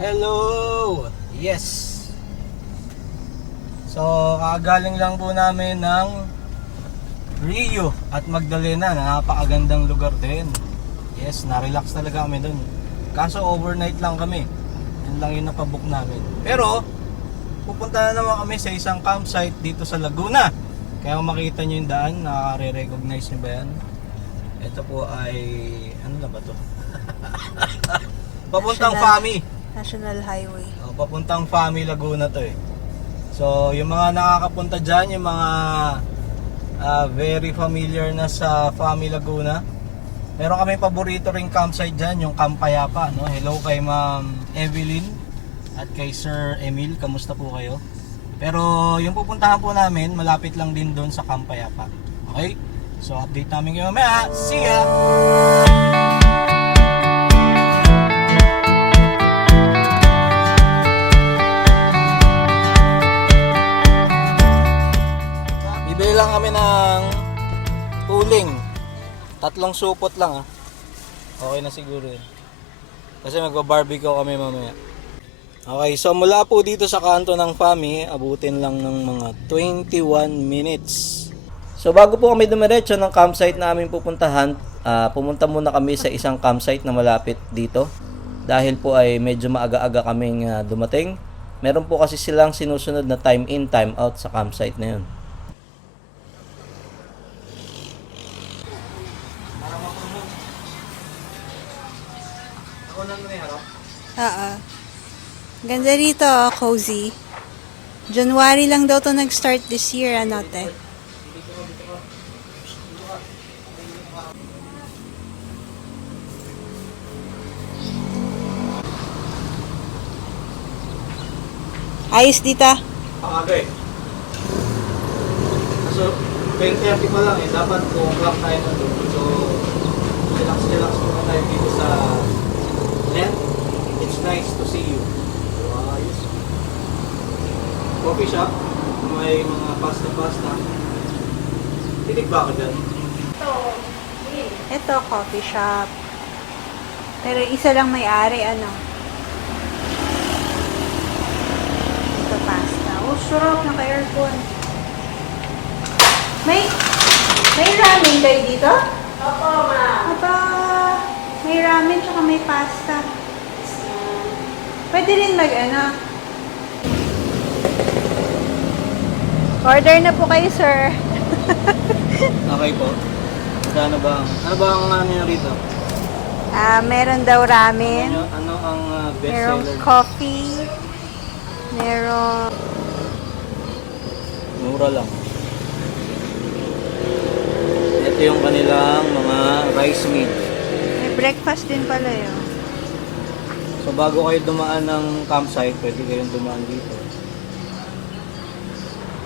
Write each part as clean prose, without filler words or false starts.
Hello! Yes! So, kagaling lang po namin ng Rio at Magdalena na napakagandang lugar din. Yes, na-relax talaga kami dun. Kaso overnight lang kami. Yun lang yung napabook namin. Pero, pupunta na naman kami sa isang campsite dito sa Laguna. Kaya kung makita nyo yung daan, nakaka-recognize nyo ba yan? Ito po ay, ano na ba to? Papuntang Fami. National Highway. Papuntang Fami, Laguna to eh. So, yung mga nakakapunta dyan, yung mga very familiar na sa Fami, Laguna. Meron kami paborito ring campsite dyan, yung Camp Payapa. No? Hello kay Ma'am Evelyn at kay Sir Emil, kamusta po kayo? Pero yung pupuntahan po namin, malapit lang din doon sa Camp Payapa. Okay? So, update namin kayo mamaya. See ya! Bibili lang kami ng uling. 3 supot lang Okay na siguro yun. Kasi magba-barbecue kami mamaya. Okay, so mula po dito sa kanto ng Fami, abutin lang ng mga 21 minutes. So bago po kami dumiretso ng campsite na aming pupuntahan, pumunta muna kami sa isang campsite na malapit dito. Dahil po ay medyo maaga-aga kaming dumating. Meron po kasi silang sinusunod na time in, time out sa campsite na yun. Ganda rito, cozy. January lang daw to nag-start this year, ano te? Ayos dito. Pakaga eh. So, 20:30 pa lang eh. Dapat 2 o'clock tayo na doon. So, relax muna tayo dito sa net. It's nice to see you. So, ayos. Coffee shop. May mga pasta. Tinig ba ako dyan? Ito, coffee shop. Pero isa lang may-ari, ano? Ito, pasta. Oh, sarap. Naka-aircon. May ramen kayo dito? Opo, ma'am. Aba, may ramen tsaka may pasta. Pwede rin Order na po kayo, sir. Okay po. Ano ba ang ano nyo rito? Meron daw ramen. Ano ang best Merong seller? coffee. Merong... Mura lang. Ito yung kanilang mga rice meal. May breakfast din pala yun. So bago kayo dumaan ng campsite, pwede kayong dumaan dito.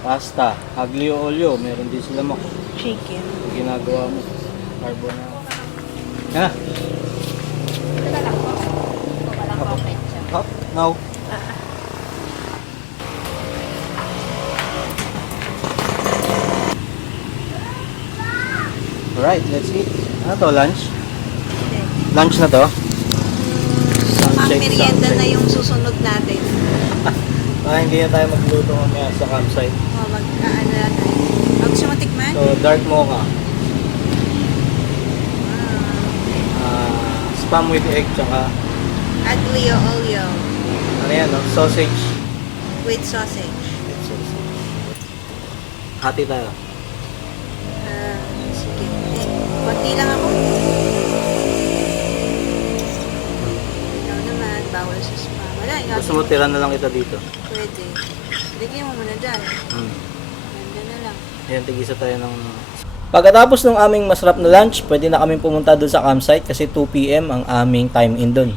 Pasta, aglio olio, meron din sila Chicken. ginagawa mo. Carbonara. Ha? Wala lang po. Wala po ketchup. Hop? No. Alright, let's eat. Ano to, lunch? Lunch na to? Ang merienda sunset. na yung susunod natin. Hindi na tayo magluto mamaya sa campsite. Mag-ano na tayo. Gusto mo tikman? So, dark mocha. Spam with egg, tsaka Aglio olio ano yan, no? Sausage. with sausage. Hati tayo. Sige. Konti lang ako. Ikaw naman, bawal sa spa. Wala, Gusto mo tira na lang ito dito. Pwede. Lagyan mo muna dyan. Ganda na lang. Ayan, tigisa tayo ng... Pagkatapos ng aming masarap na lunch, pwede na kami pumunta doon sa campsite kasi 2 PM ang aming time in doon.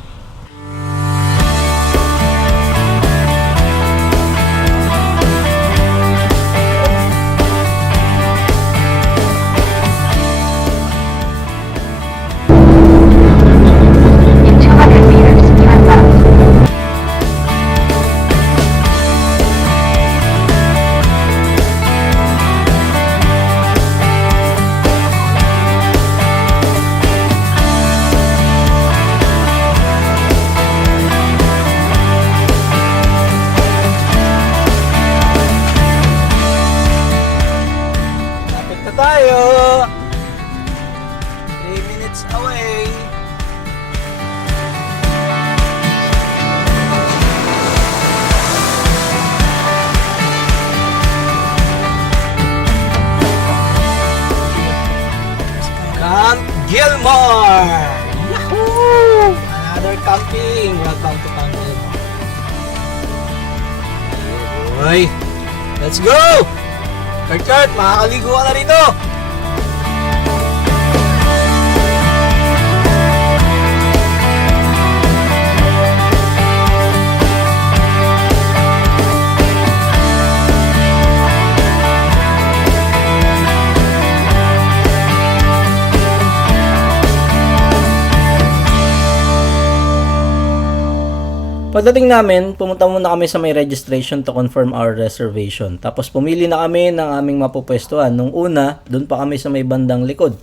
more! Yahoo! Another camping! Welcome to camping. Boy! Let's go! Kurt, makakaligo ka na rito! Pagdating namin, pumunta muna kami sa may registration to confirm our reservation. Tapos pumili na kami ng aming mapupwestuhan. Nung una, doon pa kami sa may bandang likod.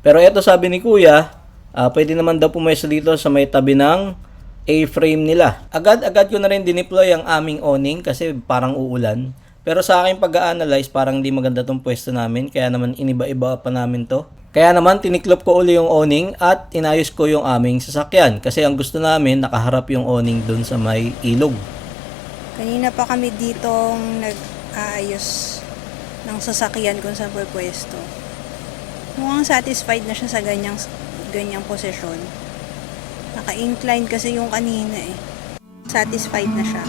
Pero eto sabi ni Kuya, pwede naman daw pumwesto dito sa may tabi ng A-frame nila. Agad-agad ko na rin dineploy ang aming awning kasi parang uulan. Pero sa aking pag-a-analyze, parang hindi maganda tong pwesto namin. Kaya naman iniba-iba pa namin to. Kaya naman tiniklop ko uli yung awning at inayos ko yung aming sasakyan. Kasi ang gusto namin, nakaharap yung awning dun sa may ilog. Kanina pa kami ditong nag-aayos ng sasakyan kung saan pwesto. Mukhang satisfied na siya sa ganyang posisyon. Naka-incline kasi yung kanina eh. Satisfied na siya.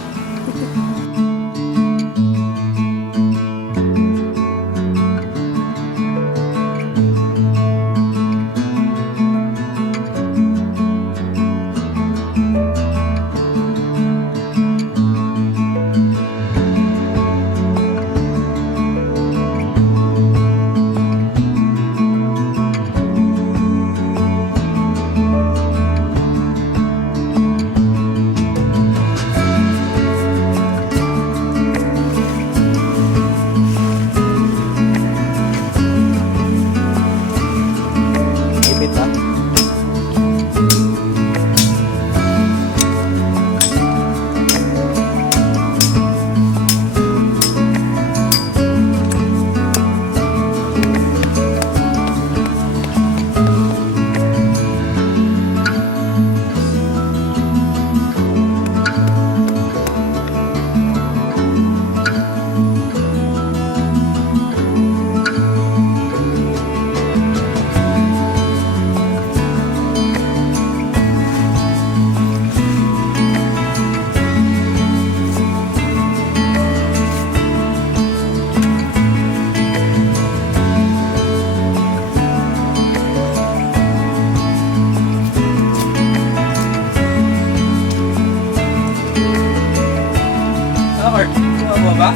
ba?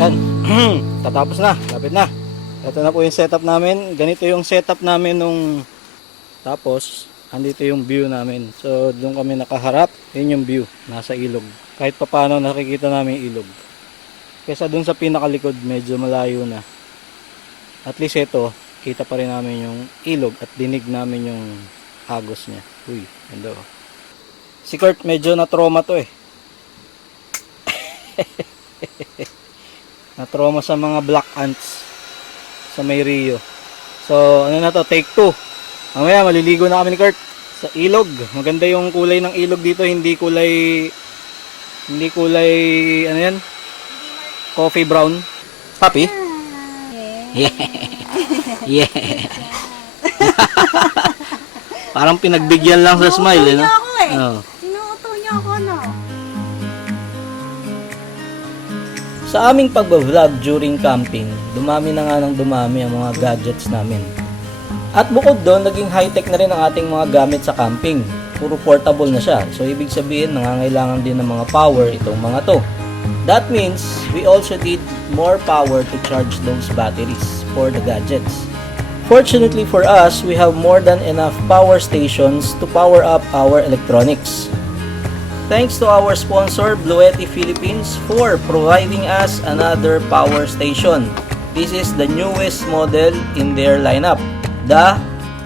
Yan. Tatapos na. Lapit na. Ito na po yung setup namin. Ganito yung setup namin nung tapos. Andito yung view namin. So, doon kami nakaharap. Yun yung view. Nasa ilog. Kahit pa paano nakikita namin yung ilog. Kesa doon sa pinakalikod, medyo malayo na. At least ito, kita pa rin namin yung ilog at dinig namin yung agos niya. Uy, ganda oh. Si Kurt medyo na-trauma to eh. Na-trauma sa mga black ants sa may Rio. So, ano na to, take 2. Mamaya maliligo na kami ni Kurt sa ilog. Maganda yung kulay ng ilog dito, hindi kulay ano yan? Coffee brown. Happy? Yeah. Yeah. Parang pinagbigyan lang sa smile, eh, no? Oh. Sinuuto niya ako, no? Sa aming pagbablog during camping, dumami na nga ng dumami ang mga gadgets namin. At bukod doon, naging high-tech na rin ang ating mga gamit sa camping. Puro portable na siya. So, ibig sabihin, nangangailangan din ng mga power itong mga to. That means, we also need more power to charge those batteries for the gadgets. Fortunately for us, we have more than enough power stations to power up our electronics. Thanks to our sponsor, Bluetti Philippines, for providing us another power station. This is the newest model in their lineup, the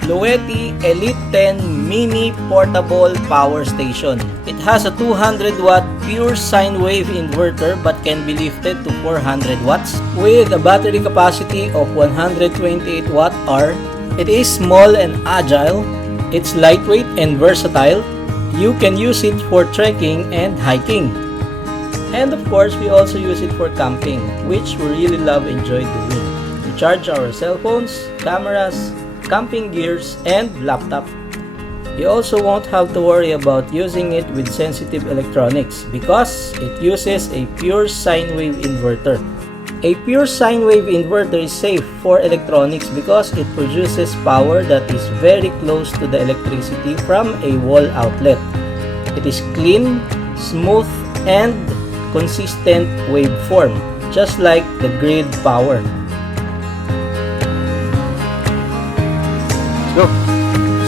Bluetti Elite 10 Mini Portable Power Station. It has a 200 watt pure sine wave inverter but can be lifted to 400 watts with a battery capacity of 128 watt-hour. It is small and agile. It's lightweight and versatile. You can use it for trekking and hiking. And of course, we also use it for camping, which we really enjoy doing. To charge our cell phones, cameras, camping gears, and laptop. You also won't have to worry about using it with sensitive electronics because it uses a pure sine wave inverter. A pure sine wave inverter is safe for electronics because it produces power that is very close to the electricity from a wall outlet. It is clean, smooth, and consistent waveform, just like the grid power. Go!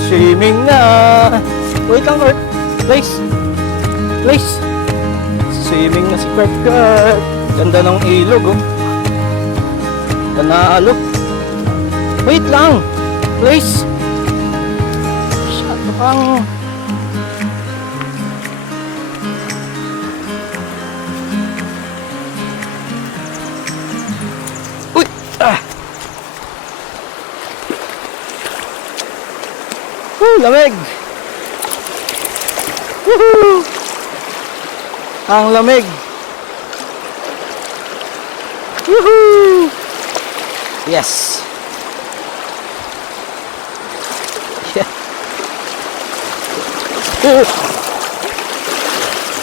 Swimming na! Wait lang, Kurt! Please! Please! Swimming na si Kurt! Ganda ng ilog, oh! Nanalo! Wait lang! Please! Masyado kang... Uy! Ah! Lamig! Woohoo! Ang lamig! Woohoo! Yes! Yeah.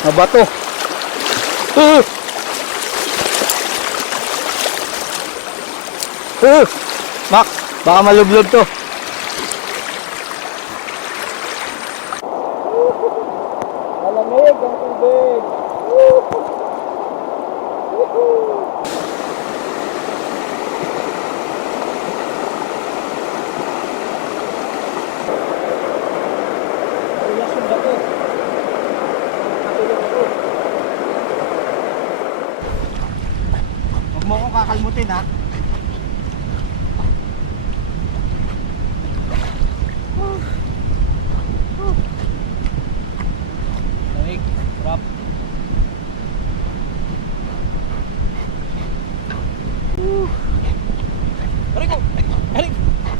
Nabato! Mac, baka malublob to. Malamig ang tubig. Huwag mo akong kakalmutin, ha? Lamig, sarap. Aray ko! Aray!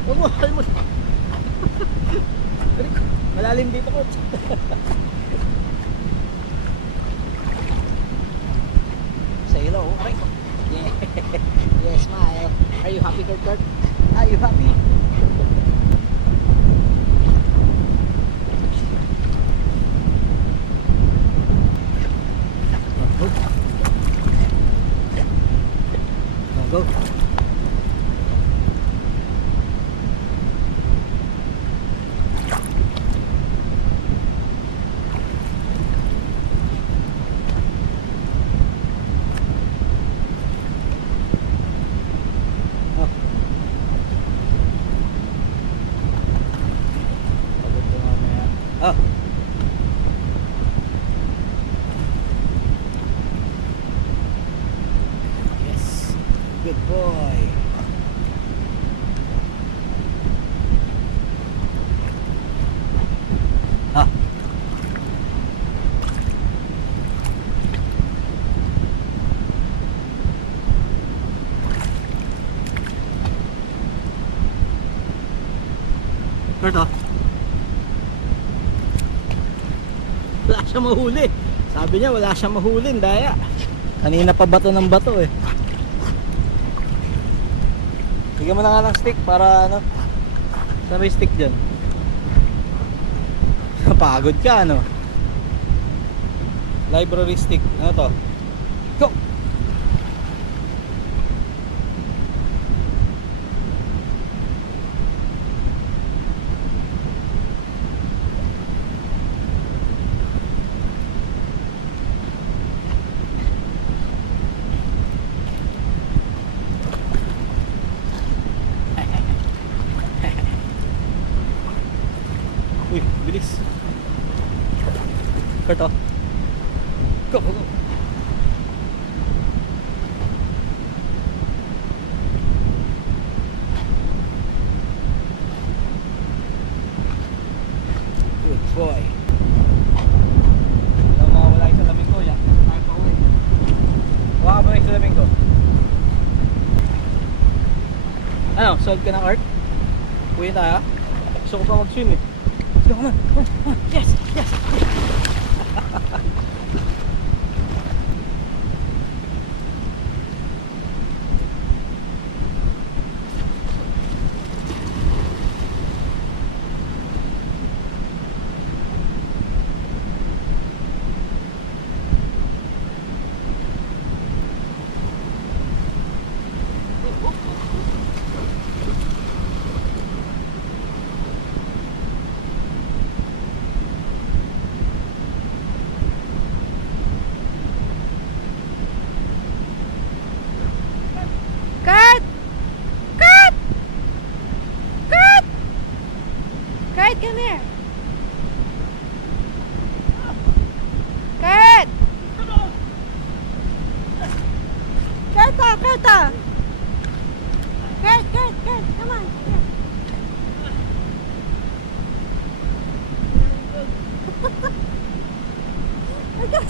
Huwag mo kakalmutin! Aray ko! Malalim dito ko! Say hello, aray ko! Yeah! Yeah, smile! Are you happy, Kurt? Are you happy? Go. Oh. Yes. Good boy. Ah. Berto. Wala siya mahuli. Sabi niya wala siya mahuli, daya. Kanina pa bato ng bato eh. Bigyan mo na nga ng stick para ano. Saan may stick dyan? Pagod ka ano. Library stick. Ano to? Go! Uy, bilis. Kurt, oh. Go, go, go. Good boy. Wala mawawala yung salamin ko, ya. Tayo pa uwi. Huwag ka ba yung salamin ko? Ano, solve ka ng art? Uwi tayo? Gusto ko pa mag-swim eh. Come on, come on, come on. Yes, yes.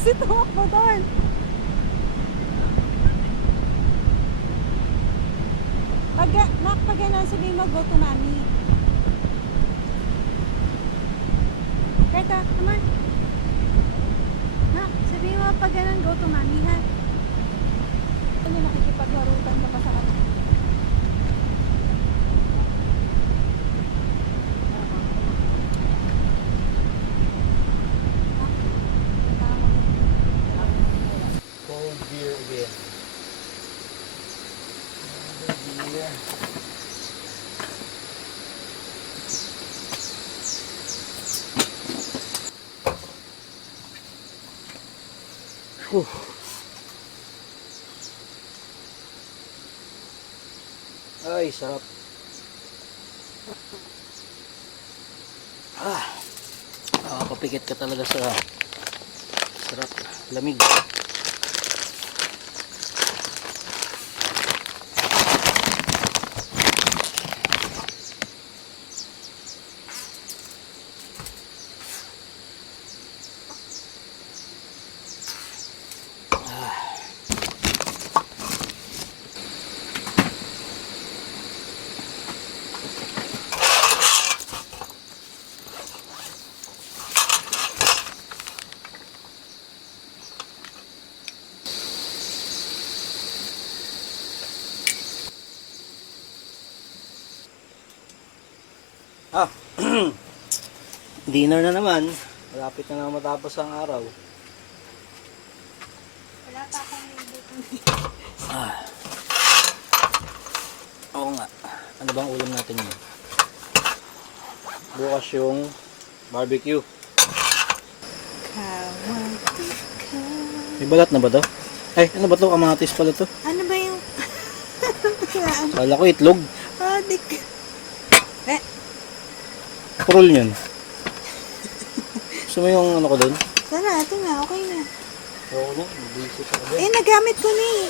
kasi tumakbo doon. Pag ganun, sabihin mo, go to mommy. Greta, come on. Nak, sabihin mo pag ganun, go to mommy, ha? Ano, nakikipaglarutan ka pa sa kanila? Cold beer again. Cold beer. Whew. Ay, sarap. Nakakapikit ka talaga sa sarap, lamig. Dinner na naman. Malapit na naman matapos ang araw. Wala pa akong dito. Oo nga. Ano bang ulam natin yun? Bukas yung barbecue. Kawati ka. May balat na ba to? Ay, ano ba to? Kamatis pala to. Ano ba yung... Kala ko itlog. Adik. Prol yun. Gusto mo yung ano ko doon? Sana, ito na. Okay na. Oo na. Busy pa agad. Nagamit ko na eh.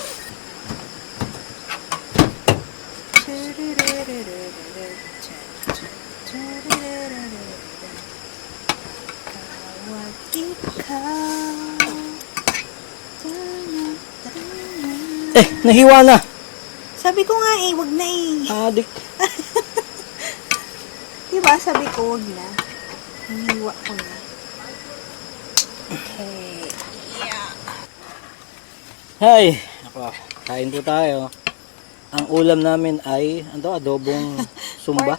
Kawati ka. Nahiwa na. Sabi ko nga eh, wag na eh. Adik. Diba sabi ko wag na. Hiniwa ko na. Okay. Yeah. Hi. Ako, kain po tayo. Ang ulam namin ay, ano, adobong sumba?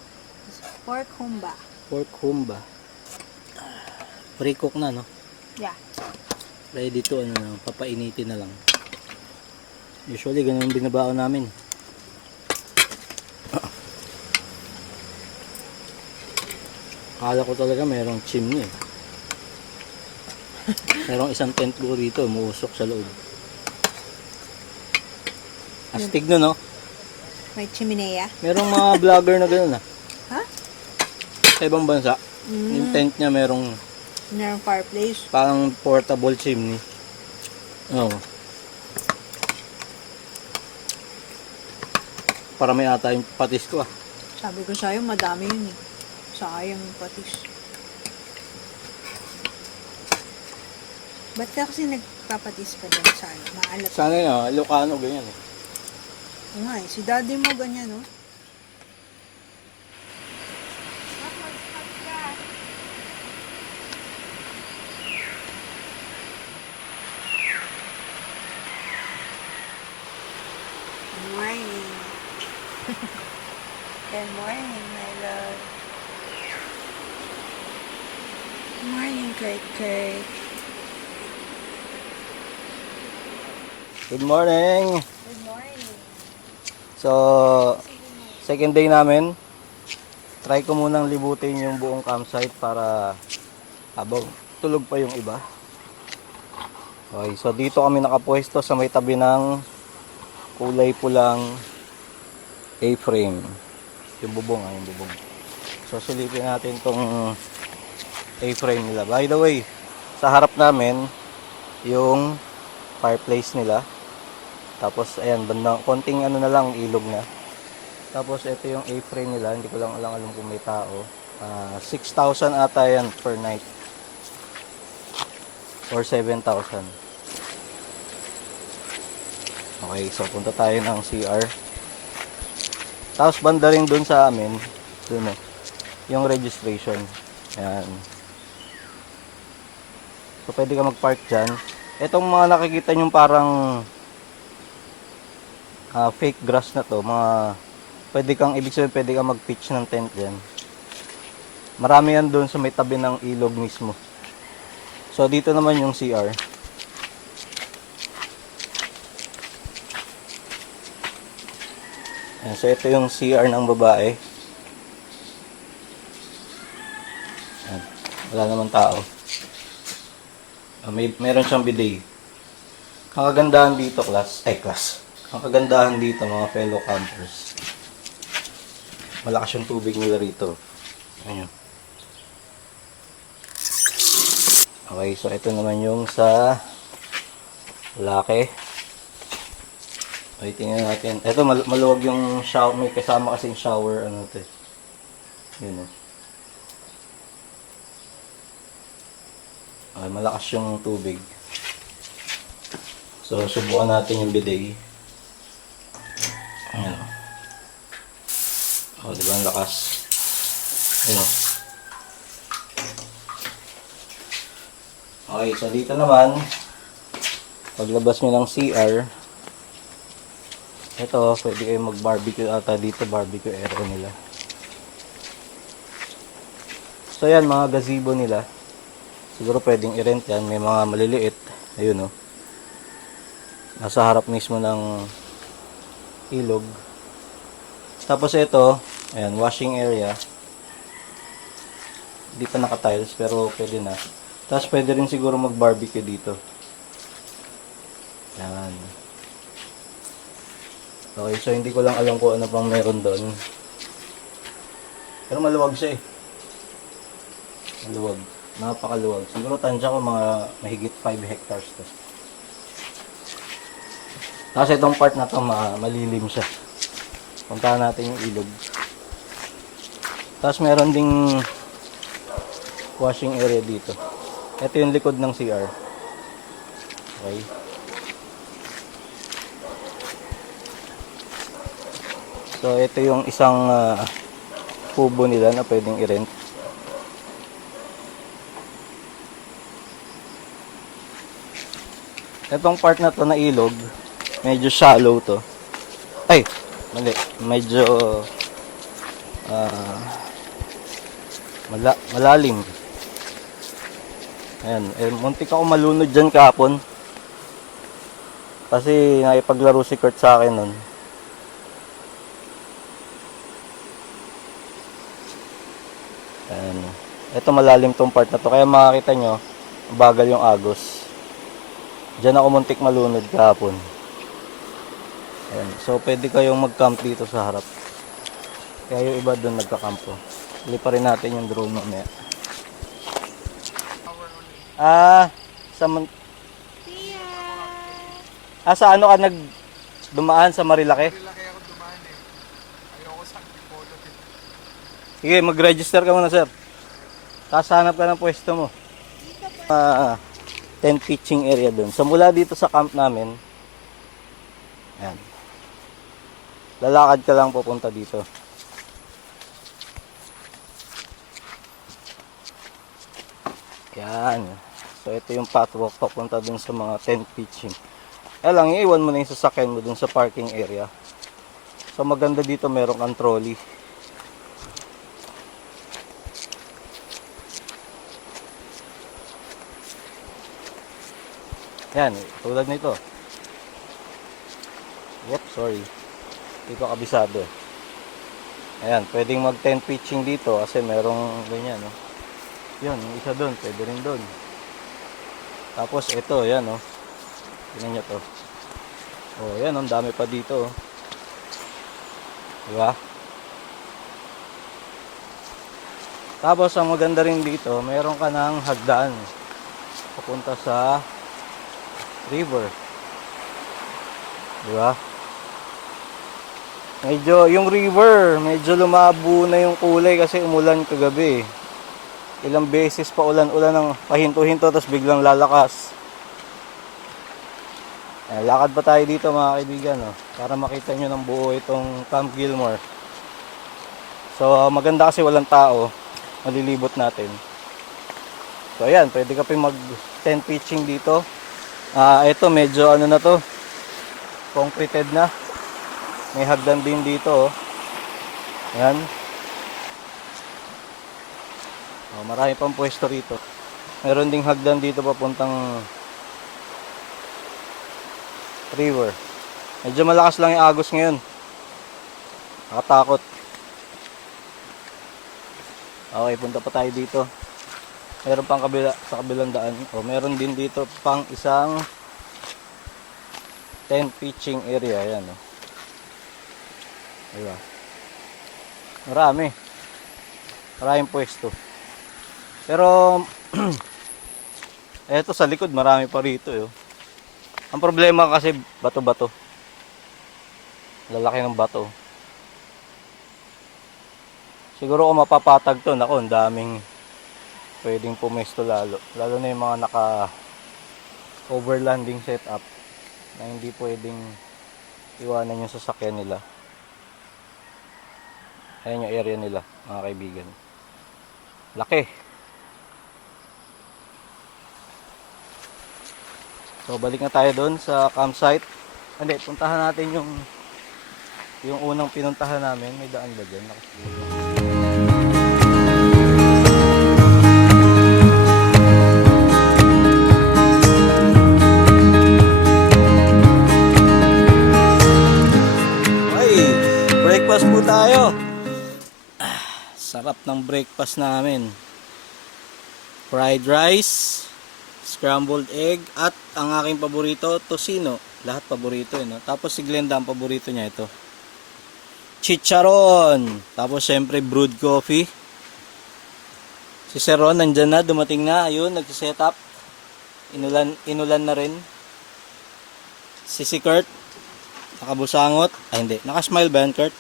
Pork humba. Pork humba. Pre-cook na, no? Yeah. Ready to, ano, papainitin na lang. Usually, ganun yung binabao namin. Akala ko talaga mayroong chimney. Mayroong isang tent ko rito, umuusok sa loob. Astig no, no? May chimenea. Merong mga vlogger na gano'n ah. Ha? Sa ibang bansa. Yung tent niya merong Merong fireplace. parang portable chimney. Oo. Para may ata yung patis ko ah. Sabi ko sa'yo, madami yun eh. Sayang yung patis. Ba't ka kasi nagpapatis pa doon sa ano? Maalat. Sana yun ah, Ilocano ganyan eh. Oo nga eh. Si daddy mo ganyan, no? Good morning. Good morning, my love. Good morning, Kurt. Good morning! Good morning. So, second day namin. Try ko munang libutin yung buong campsite para habang tulog pa yung iba. Okay, so dito kami nakapwesto sa may tabi ng kulay pulang A-frame. Yung bubong, yung bubong. So silipin natin tong A-frame nila. By the way, sa harap namin yung fireplace nila. Tapos ayan, bandang konting ano na lang, ilog na. Tapos ito yung A-frame nila, hindi ko lang alam kung may tao. 6,000 ata yan per night. or 7,000. Okay, so punta tayo ng CR. Tapos banda rin dun sa amin, dun yung registration. Ayan. So pwede ka mag-park dyan. Itong mga nakikita nyo parang fake grass na to, mga pwede kang, ibig sabihin pwede kang mag-pitch ng tent dyan. Marami yan dun sa may tabi ng ilog mismo. So dito naman yung CR. Ayan, so ito yung CR ng babae. Ayan, wala naman tao. Meron siyang bidet. Ang kagandahan dito, class. Ang kagandahan dito, mga fellow campers. Malakas yung tubig nila rito. Ayan. Okay, so ito naman yung sa lalaki. Okay, tingnan natin. Ito, maluwag yung shower. May kasama kasing shower. Ano ito eh. Yun o. Okay, malakas yung tubig. So, subukan natin yung bidet. Ayan o. O, diba ang lakas? Ayan o. Okay, so dito naman, paglabas nyo ng CR, ito, pwede kayo mag-barbecue ata dito, barbecue area nila. So yan, mga gazebo nila. Siguro pwedeng i-rent yan, may mga maliliit. Ayun o. Nasa harap mismo ng ilog. Tapos ito, ayan, washing area. Hindi pa naka-tiles, pero pwede na. Tapos pwede rin siguro mag-barbecue dito. Yan. Okay, so hindi ko lang alam kung ano pang meron doon. Pero maluwag siya eh. Maluwag. Napakaluwag. Siguro tansya ko mga mahigit 5 hectares to. Tapos itong part na to malilim siya. Puntahan natin yung ilog. Tapos meron ding washing area dito. Ito yung likod ng CR. Okay. So, ito yung isang kubo nila na pwedeng i-rent. Itong part na to na ilog, medyo shallow to. Ay, mali. Medyo malalim. Ayan, muntik ako malunod dyan kahapon. Kasi nakipaglaro si Kurt sa akin nun. Ayan. Ito malalim tong part na to. Kaya makakita nyo, bagal yung agos. Diyan ako muntik malunod kahapon. Ayan. So, pwede kayong mag-camp dito sa harap. Kaya yung iba doon nagkakampo. Huli pa rin natin yung drone mamaya. Sa ano ka dumaan sa Marilake? Marilaki ako dumaan eh. Ayoko sa Antipolo eh. Sige, mag-register ka muna, sir. Tapos hanap ka ng pwesto mo. Tent pitching area doon. So mula dito sa camp namin, ayan. Lalakad ka lang pupunta dito. Yan. So ito yung pathwalk papunta dun sa mga tent pitching. Kaya lang, iiwan mo na yung sasakyan mo dun sa parking area. So maganda dito, meron kang trolley. Yan, tulad nito. Yep, sorry. Hindi ko kabisado. Ayan, pwedeng mag tent pitching dito kasi merong ganyan, no? Yun, yung isa doon, pwede rin doon. Tapos ito, yan, no? Tingnan nyo to. Oh, yan, ang dami pa dito, oh. Diba? Tapos, ang maganda rin dito, mayroon ka ng hagdan papunta sa river. Diba? Medyo, yung river, medyo lumabo na yung kulay kasi umulan kagabi. ilang beses pa ulan-ulan ng pahinto-hinto tapos biglang lalakas. Lakad pa tayo dito mga kaibigan, no? Para makita nyo ng buo itong Camp Gilmore. So maganda kasi walang tao, malilibot natin. So ayan, pwede ka pa mag tent pitching dito. Ito medyo ano na to, concreted na. May hagdan din dito, oh. Ayan. Marami pang pwesto rito. Meron ding hagdan dito papuntang river. Medyo malakas lang yung agos ngayon. Nakatakot. Okay, punta pa tayo dito. Meron pang sa kabilang daan. Meron din dito pang isang tent pitching area. Ayan, oh. Diba? Maraming pwesto. Pero eto sa likod marami pa rito, eh. Ang problema kasi bato-bato. Lalaki ng bato. Siguro kung mapapatag to, nako, ang daming pwedeng pumesto lalo. Lalo na yung mga naka overlanding setup na hindi pwedeng iwanan yung sasakyan nila. Ayan yung area nila, mga kaibigan. Laki. So balik na tayo doon sa campsite. Hindi, puntahan natin yung unang pinuntahan namin. May daan ba dyan? Okay, breakfast po tayo. Sarap ng breakfast namin. Fried rice, scrambled egg, at ang aking paborito, tocino. Lahat paborito, no? Tapos si Glenda, ang paborito niya ito, chicharon. Tapos syempre brewed coffee. Si Sir Ron nandyan na, dumating na. Ayun, nagsiset up. Inulan na rin. Si Kurt, nakabusangot. Ay hindi, nakasmile ba yan, Kurt?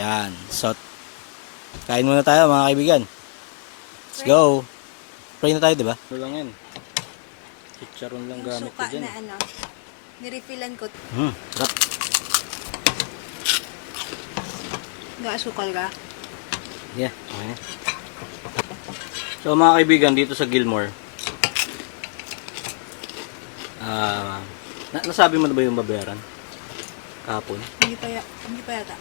Yan, so kain muna tayo mga kaibigan. Let's go. Pray na tayo, di ba? Ano lang yan. Chicharon lang gamit ko dyan. Suka na ano, nirefillan ko. Sarap. Asukal ka? Yeah, okay. So mga kaibigan, dito sa Gilmore, nasabi mo na ba yung babayaran? Kahapon? Hindi pa yata.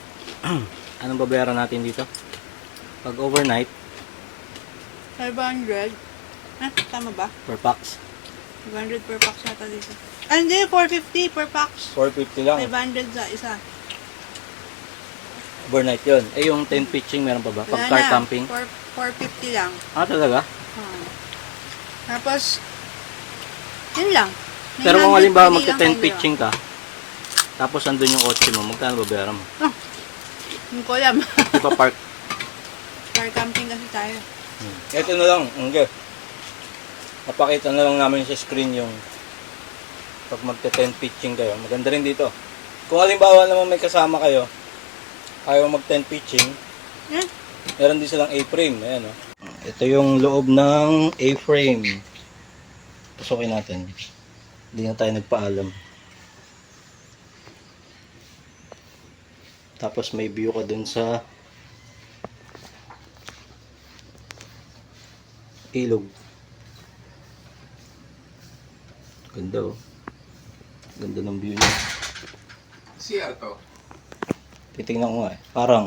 Anong babayaran natin dito? Pag overnight, 500. Tama ba? per pax. 500 per pax yata dito. Hindi, 450 per pax. 450 lang. 500 sa isa. Overnight yun. Yung tent pitching meron pa ba? Pag car camping? 450 lang. Talaga? Tapos, yun lang. Pero kung halimbawa 950 magka-tent lang tayo. pitching ka, tapos andun yung kotse mo, magkano babayaran mo? Hindi ko alam. Di ba park? Car camping kasi tayo. Ito na lang, okay. Napakita na lang namin sa screen yung pag magte-tent pitching kayo. Maganda rin dito. Kung halimbawa naman may kasama kayo, ayaw mag-tent pitching, meron din silang A-frame. Ayan, oh. Ito yung loob ng A-frame. Pasukin natin. Hindi na tayo nagpaalam. Tapos may view ka dun sa ilog. Ganda, oh. Ganda ng view niya. CR to. Titingnan ko nga, eh. Parang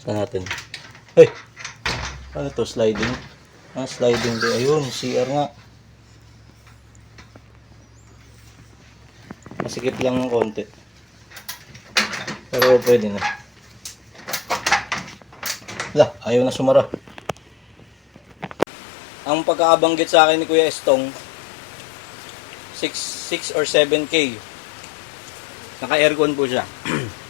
saan natin? Hey! Ano to? Sliding? Sliding din. Ayun, CR nga. Masikip lang ng konti. Pero pwede na. Ayaw na sumara. Ang pagkakabanggit sa akin ni Kuya Estong, 6 or 7K. Naka-aircon po siya.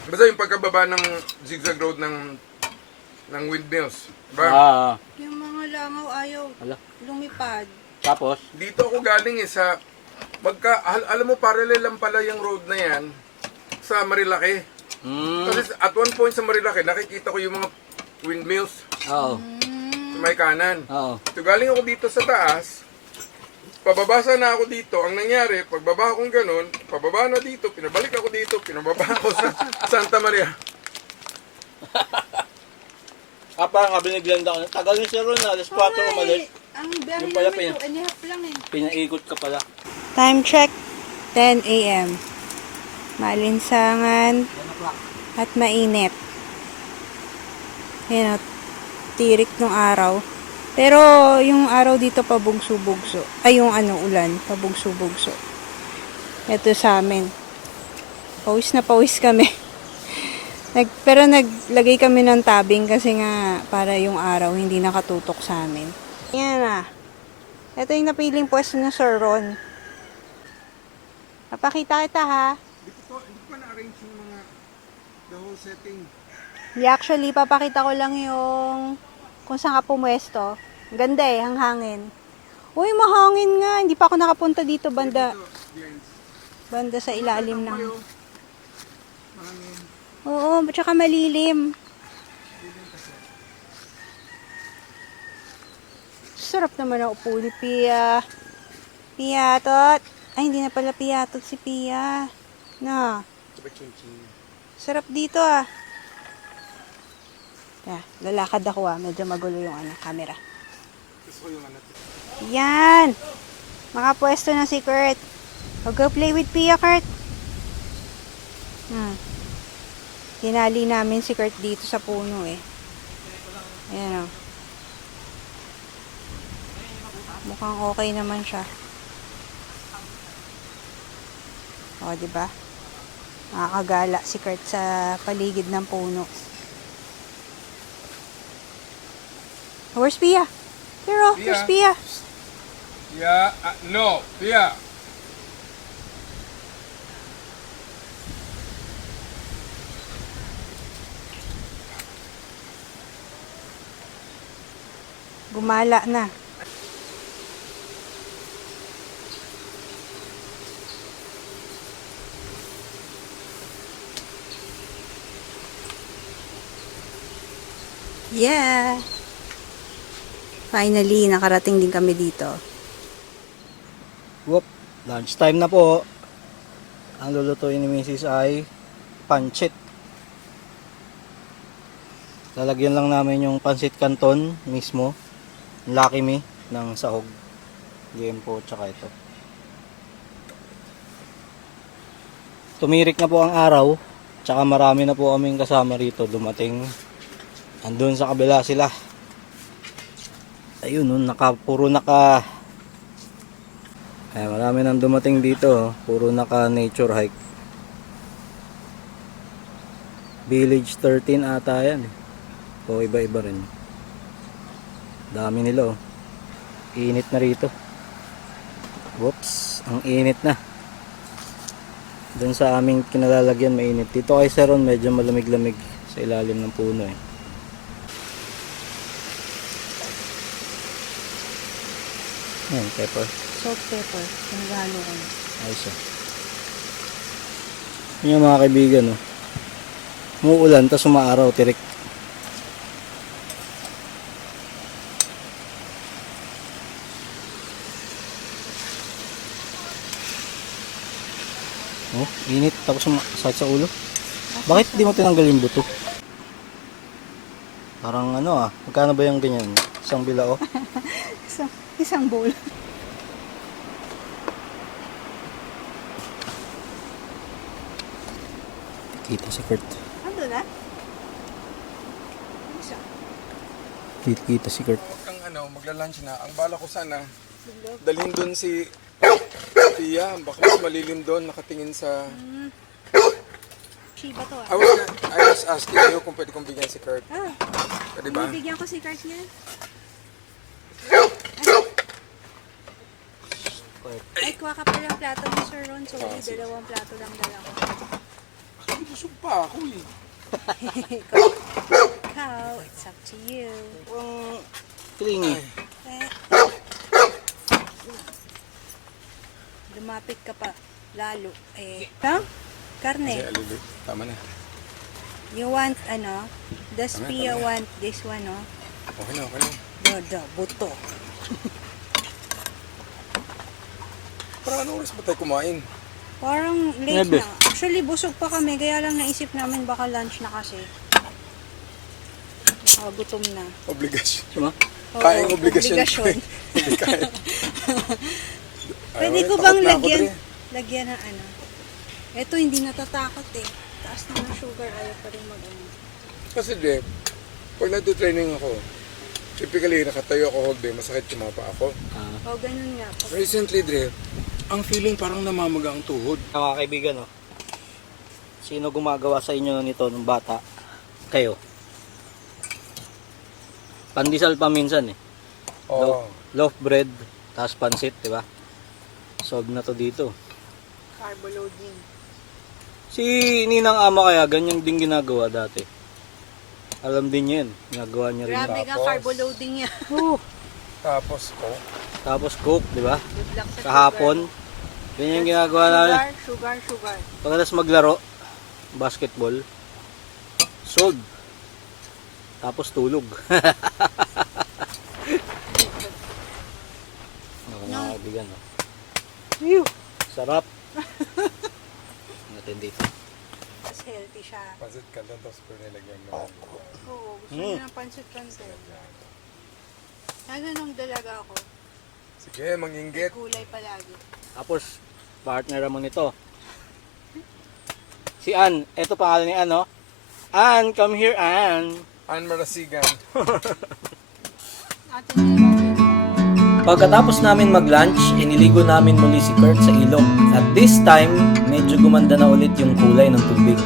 Basta yung pagkababa ng zigzag road ng windmills. Diba? Yung mga langaw ayaw Ala. lumipad. Tapos, Dito ako galing sa alam mo parallel lang pala yung road na yan sa Marilaki. Kasi at one point sa Marilaki nakikita ko yung mga windmills. Oo. Sa may kanan. Oo. So galing ako dito sa taas, pababasa na ako dito. Ang nangyari, pagbaba akong ganun, pababa na dito, pinabalik ako dito, pinababa ako sa Santa Maria. Parang kabiniglan ako. Tagal ni Sir Ron, alas 4 umalis. Ang biyahe Yung pala namin 2.5 lang eh. Pinaikot ka pala. Time check, 10 a.m. Malinsangan at mainit. Yan o, tirik ng araw. Pero yung araw dito pabugso-bugso. Ay, yung ulan, pabugso-bugso. Ito sa amin. Pawis na pawis kami. Pero naglagay kami ng tabing kasi nga para yung araw hindi nakatutok sa amin. Yan na. Ito yung napiling pwesto ng Sir Ron. Papakita kita ha. Hindi ko pa na-arrange yung mga the whole setting. Actually, papakita ko lang yung kung saan ka pumwesto. Ganda eh, ang hangin. Uy, mahangin nga. Hindi pa ako nakapunta dito banda sa ilalim ng... Oo, tsaka malilim. Sarap naman ang upo ni Pia. Piatot. Ay, hindi na pala piatot si Pia. Na. Sarap dito ah. Lalakad ako ah. Medyo magulo yung camera. Yan. Makapwesto na si Kurt. Go play with Pia, Kurt. Tinali namin si Kurt dito sa puno eh. Ayan o. Mukhang okay naman siya. O, diba? Nakakagala si Kurt sa paligid ng puno. Where's Pia? Pero, where's Pia? Yeah, no, Pia. Gumala na. Yeah! Finally, nakarating din kami dito. Whoop, lunch time na po. Ang lulutuin ni Mrs. ay pancit. Lalagyan lang namin yung pancit canton mismo. Lucky Me ng sahog. Game po, tsaka ito. Tumirik na po ang araw. Tsaka marami na po kaming kasama rito. Dumating. Andun sa kabila sila. Ayun, puro naka marami nang dumating dito. Puro naka nature hike. Village 13 ata yan. O iba-iba rin. Dami nila oh. Init na rito. Whoops, ang init na. Doon sa aming kinalalagyan mainit. Dito kay Sir Ron medyo malamig-lamig sa ilalim ng puno eh. Ayan, pepper. Salt pepper. Pinagalo ko na. Ayos oh. Yun yung mga kaibigan oh. Muulan, tas umaaraw, tirik. Oh, init. Tapos sakit sa ulo. Bakit di mo tinanggal yung buto? Parang magkano ba yung ganyan? Isang bilao? Isang bowl. Kita si Kurt. Ando na? Kita si Kurt. Huwag kang magla-lunch na. Ang bala ko sana, dalhin doon si Pia. Baka mas malilim doon, nakatingin sa... Shiba to I was asking you kung pwede kong bigyan si Kurt. Pwede ba? Bibigyan ko si Kurt niya. Ay, kuha ka pa ng plato ni Sir Ron. So, dalawang plato lang dala ko. Ay, busog pa ako eh. Ikaw, it's up to you. Klingi. Lumapit ka pa lalo. Karne. Kasi alili, tama na. You want, does Pia want this one, Okay na, okay na. Dada, buto. Parang anong oras ba tayo kumain? Parang late Nebe. na. Actually, busog pa kami. Kaya lang naisip namin baka lunch na kasi. Baka gutom na. Obligasyon. Diba? Oo, Kaing obligasyon. Hindi kaya. Pwede Ay, ko takot bang na ako, lagyan? Dre. Lagyan ng ano? Ito, hindi natatakot eh. Taas na ng sugar. Ayaw pa rin mag-ano. Kasi Dre, pag nagtitraining ako, typically nakatayo ako whole day, masakit yung mga paa ko. O, ganun nga. Pag Recently Dre, ang feeling parang namamaga ang tuhod. Mga kaibigan, oh. Sino gumagawa sa inyo nito nung bata? Kayo. Pandesal pa minsan eh. Oo. Loaf bread, tapos pansit, di ba? Solve na to dito. carbo loading. Si Ninang Ama kaya ganyan din ginagawa dati. Alam din niya yun. Ginagawa niya rin. Grabe ka, Tapos? carbo loading yan. Tapos ko, Tapos cook, di ba? Good luck sa Kahapon. Ganyan yung ginagawa namin. Sugar. Pagkatapos maglaro, basketball, sold. Tapos tulog. Mga kaibigan, no? Sarap. Natin dito. Mas healthy siya. pansit canton, tapos pero nilagyan mo ng Oo, gusto niya ng pancit canton. Nung dalaga ako, sige, manginggit. gulay palagi. Tapos, partner naman ito. Si Ann. Ito pangalan ni Ann, no? Ann, come here, Ann. Ann Marasigan. Ate na Pagkatapos namin mag-lunch, iniligo namin muli si Kurt sa ilog. At this time, medyo gumanda na ulit yung kulay ng tubig.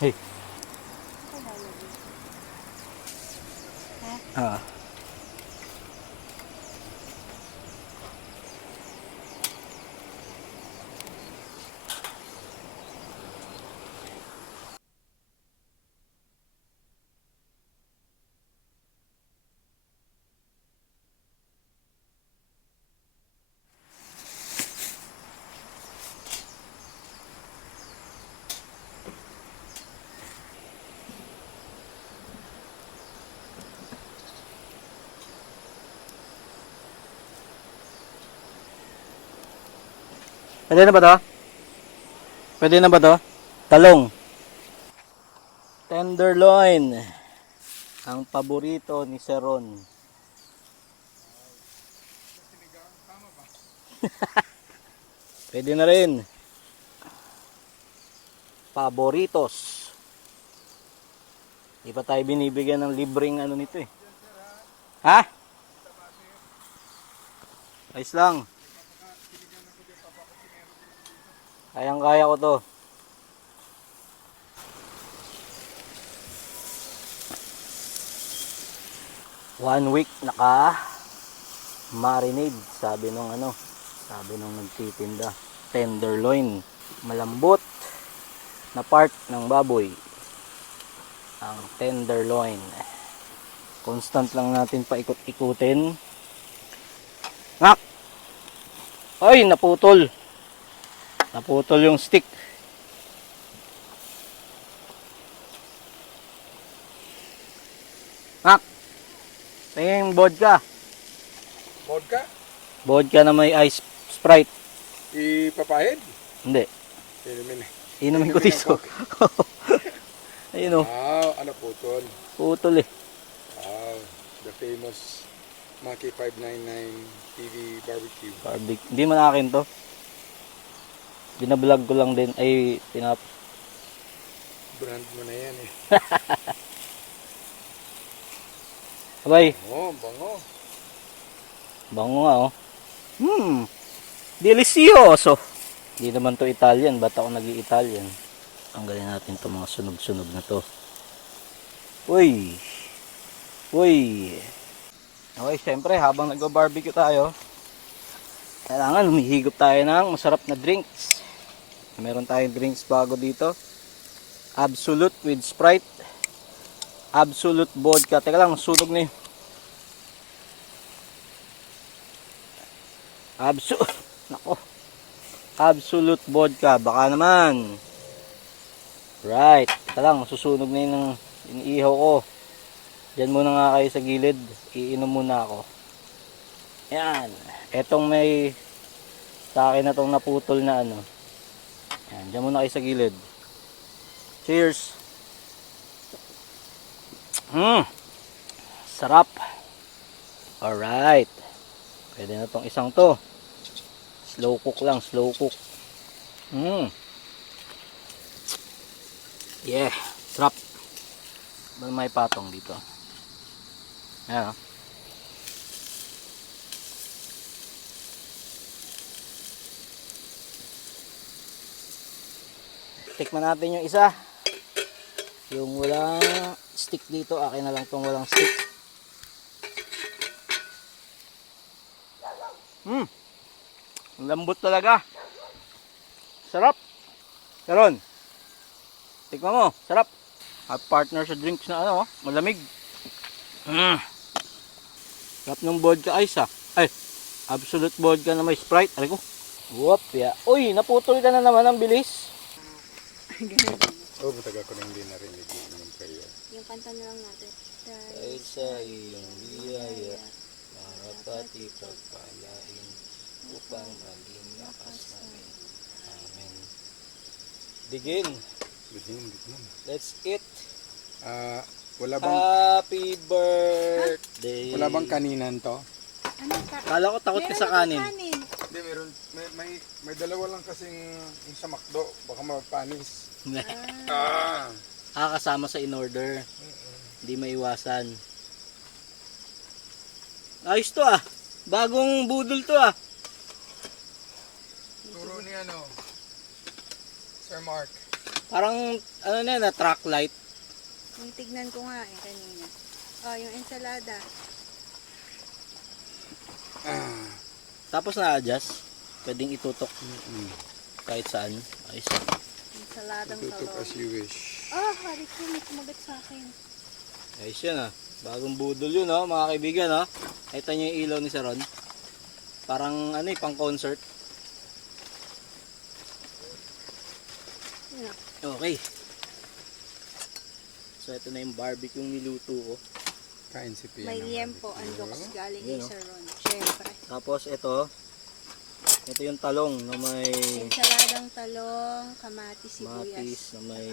Hey. Ah. Pwede na ba to? Pwede na ba to? Talong. Tenderloin. Ang paborito ni Seron. Pwede na rin. Paboritos. Di pa tayo binibigyan ng libreng ano nito eh. Ha? Ayos lang. Kayang-kaya ko to. One week naka marinade, sabi nung nagtitinda. Tenderloin, malambot na part ng baboy. Ang tenderloin. Constant lang natin paikot-ikutin. Ngak! Ay, naputol. Naputol yung stick. Ngak! Tingin vodka. Vodka? Vodka na may ice Sprite. Ipapahid? Hindi. Inumin eh. Inumin ko dito. Ayun o. Wow, ano putol? Putol eh. Wow, the famous Maki 599 TV barbecue. Hindi man akin to. Binablog ko lang din. Ay, Brand mo na yan eh. Abay, Oh, bango. bango nga oh. Delicioso. Hindi naman to Italian. Ba't ako nag-i-Italian? Tanggalin natin to mga sunog-sunog na to. Uy. Uy. Okay, syempre habang nagba-barbecue tayo, kailangan humihigop tayo ng masarap na drinks. Meron tayong drinks bago dito. Absolute with Sprite. Absolute vodka. Teka lang, sunog na yun. Nako. Absolute vodka. Baka naman. Right. Teka lang, susunog na yun ng iniihaw ko. Diyan muna nga kayo sa gilid. Iinom muna ako. Yan. Etong may sa akin na tong naputol na ano. Yan. Diyan muna kayo sa gilid. Cheers. Sarap. Alright. Pwede na tong isang to. Slow cook lang. Slow cook. Yeah. Sarap. May patong dito. Ayan o. Tikman natin yung isa. Yung walang stick dito. Akin na lang tong walang stick. Ang lambot talaga. Sarap. Karon. Tikman mo. Sarap. At partner sa drinks na ano, malamig. Sarap ng vodka ice ah. Ay, absolute vodka na may Sprite. Aray ko. Whoop, ya. Uy, naputol ka na naman ang bilis. Oh, matagal ko na hindi narinig yung prayer. Yung kanta na lang natin. Dahil sa iyong biyaya, mga pati pagpalain, upang maging lakas namin. Amen. Digin. Bigyan. Let's eat. Wala bang Happy birthday. wala bang kaninan to? Ano ka? Kala ko takot ka sa kanin. Hindi, meron may dalawa lang kasing yung sa McDo, baka mapanis. Kasama sa in-order. Hindi maiwasan. Ayos to ah. Bagong budol to ah. Turo ni ano, Sir Mark. Parang ano na yan, track light. Yung tignan ko nga eh kanina. Oh, yung ensalada. Tapos na-adjust. Pwedeng itutok kahit saan. Ayos. Ensaladang Tutok as talong. you wish. Oh, hari ko, may kumagat sa akin. Ayos yan ah. Bagong budol yun oh, mga kaibigan oh. Ito nyo yung ilaw ni Saron. Parang ano eh, pang concert. Okay. So ito na yung barbecue niluto ko. Kain si Pia. May ng liempo, barbecue. unbox galing Yun, kay oh. Sir Ron. Siyempre. Tapos ito, Ito yung talong na may Ensaladang talong, kamatis, matis, sibuyas, na may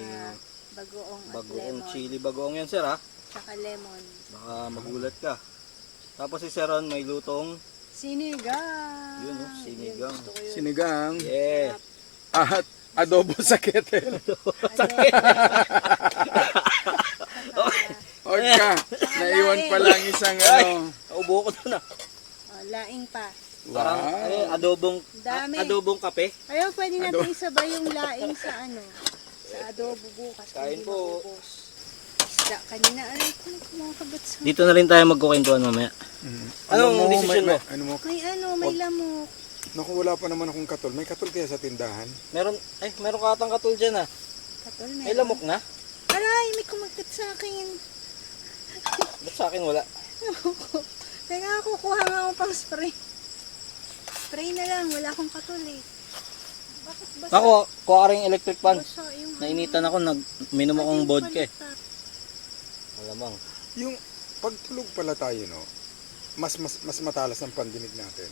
bagoong at bagoong lemon. chili. Bagoong yan, sir, ha? Tsaka lemon. Baka magulat ka. Tapos si Sir Ron may lutong. Sinigang. Yun, oh, sinigang. Yun, gusto ko yun. Sinigang. Yeah. At adobo sa kettle. Huwag ka. Naiwan pa lang isang ano. Naubo ko na. Oh, laing pa. Parang adobong Dami. adobong kape. Ayaw, pwede natin isabay yung laing sa ano. Sa adobo bukas. Kain Hindi po. maubos. Isda. Kanina, alam ko mga kabats. Dito na rin tayo magkukwentuhan mamaya. Anong desisyon mo? Ano mo? May lamok. Naku, wala pa naman akong katol. May katol kaya sa tindahan? Meron ka atang katul dyan, ha? Katol, May lamok na? Aray, may kumagkat sa akin. Ba't sa akin wala? Teka, kukuha nga ako pang spray. Spray na lang, wala akong katol eh. Bakit basa? Ako, kuha ka rin electric fan. Basa yung Nainitan ako, minom akong vodka eh. baliktad. Malamang. Yung pagtulog pala tayo, no? Mas matalas ang pandinig natin.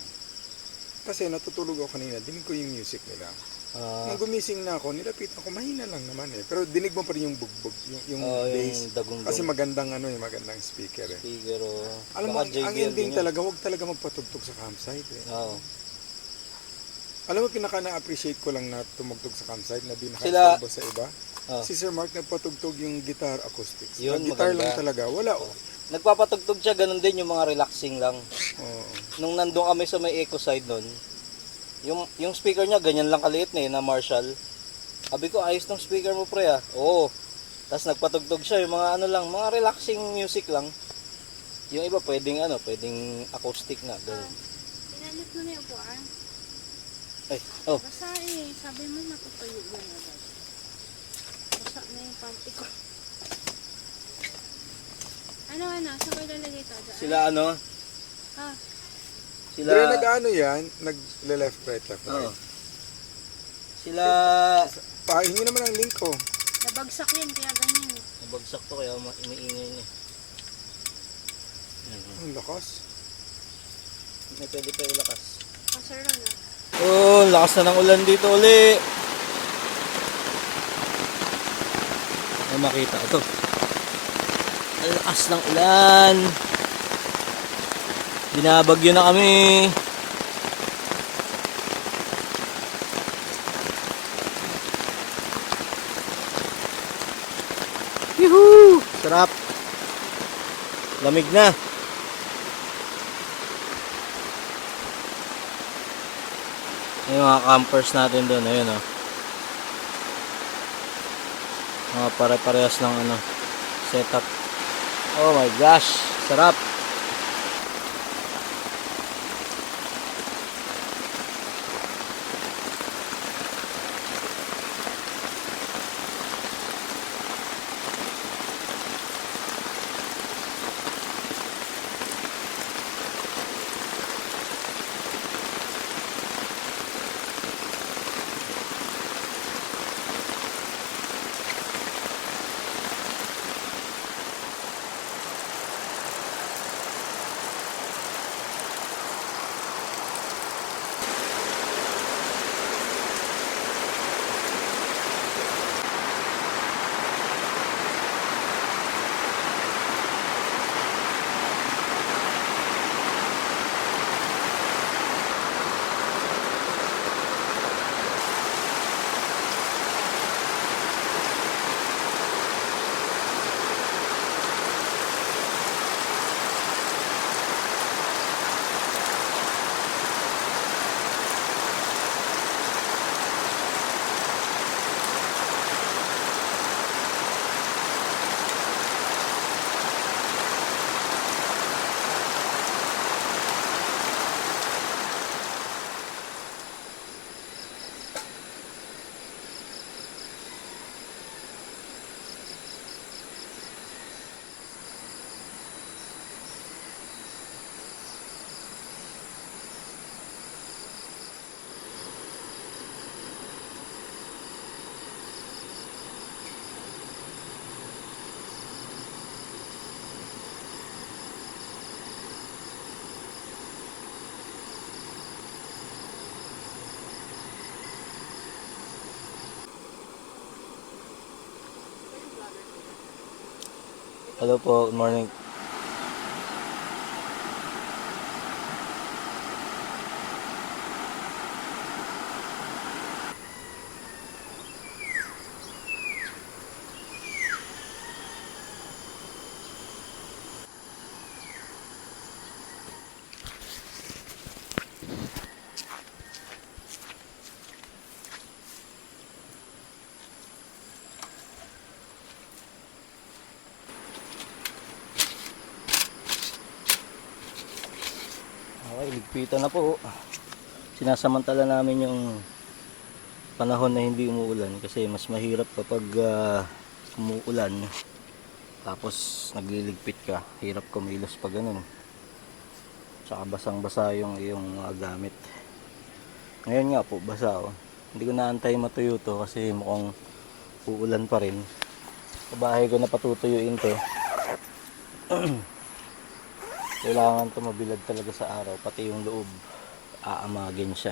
Kasi natutulog ako kanina, dinig ko yung music nila. Nung gumising na ako, nilapitan ko, mahina lang naman eh. Pero dinig mo pa rin yung bugbog, yung bass. Yung dagong Kasi magandang magandang speaker eh. Figaro. Alam mo, ang ending talaga, huwag talaga magpatugtog sa campsite eh. Oo. Alam mo, pinaka na-appreciate ko lang na tumugtog sa campsite na di Sila- nakasabos sa iba. Oh. Si Sir Mark nagpatugtog yung guitar acoustics. Yun, Guitar maganda. lang talaga. Wala. Nagpapatugtog siya, ganun din yung mga relaxing lang. Oo. Nung nandun kami sa may eco side nun, yung speaker niya, ganyan lang kaliit na na Marshall. Sabi ko, ayos ng speaker mo pre ah. Oo. Tapos nagpatugtog siya, yung mga ano lang, mga relaxing music lang. Yung iba pwedeng acoustic na. Ganun. Pinalit mo na yung upuan. Ay, oh. Basa eh. Sabi mo matutuyo yan agad. Basa na yung panty ko. Ano? Saan ko ilalagay ito? Daan? Sila ano? Ah, Sila... Pero nag-ano yan, nag-left, right, left, right. Oo. Sila... Pahingi naman ang link ko. nabagsak yan kaya ganyan eh. Nabagsak to kaya iniingay niya. Ang lakas. May pwede pa ilakas. Kasaran ah. Oh, lakas na ng ulan dito uli. Ay makita ito. Ang lakas ng ulan. Binabagyo na kami. Yuhuu! Sarap. Lamig na. Yung mga campers natin doon, ayun oh. Mga pare-parehas ng setup. Oh my gosh, sarap. Hello po, good morning. Okay, ligpitan na po. Sinasamantala namin yung panahon na hindi umuulan kasi mas mahirap kapag umuulan tapos nagliligpit ka. Hirap kumilos pag ganun. Tsaka basang-basa yung iyong mga gamit. Ngayon nga po, basa oh. Hindi ko naantay matuyo to kasi mukhang uulan pa rin. Sa bahay ko na patutuyuin to. Kailangan to mabilad talaga sa araw, pati yung loob aamagin siya.